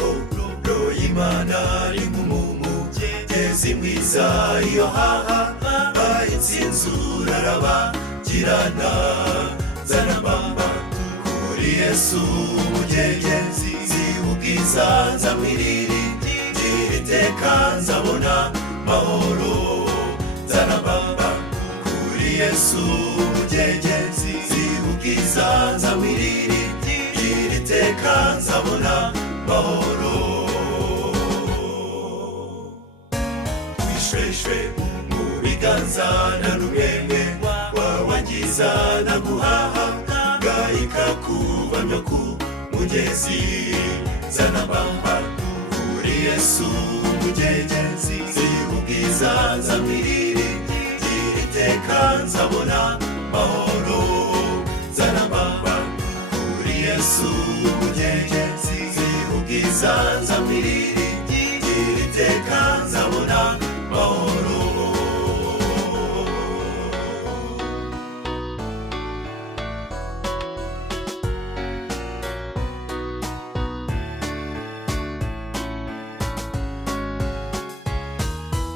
ro y'Imana ari nk'umugezi mwiza iyo intsinzura arabagirana zana mbamba kuri Yesu umugezi ubwiza nzamwiriri iteka nzabona mahoro zana mbamba kuri Yesu umugezi ubwiza nzamwiriri iteka nzabona mahoro wishweshwe mu biganza na n'umwemwe wawangiza naguhaha gahika kuvamyo ku mugezi zana mbamba kuri Yesu umugezi ubwiza nzamwiriri iteka nzabona mahoro zana mbamba kuri Yesu umugezi ubwiza nzamwiriri iteka nzabona mahoro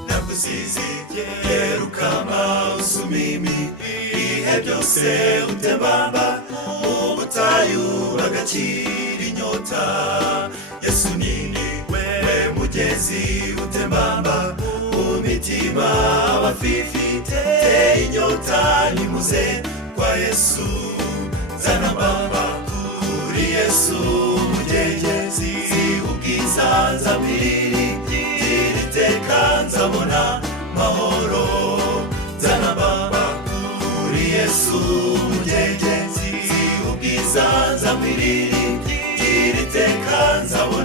nakuzizi yerukama usumimi ihe byose utembamba mu butayu bagakira inyota Yesu nini we mugezi utembamba mu mitima abafifite inyota nimuze kwa Yesu zana mbamba kuri Yesu umugezi ubwiza nzamwiriri iteka nzabona mahoro zana mbamba kuri Yesu umugezi ubwiza nzamwiriri iteka nzabona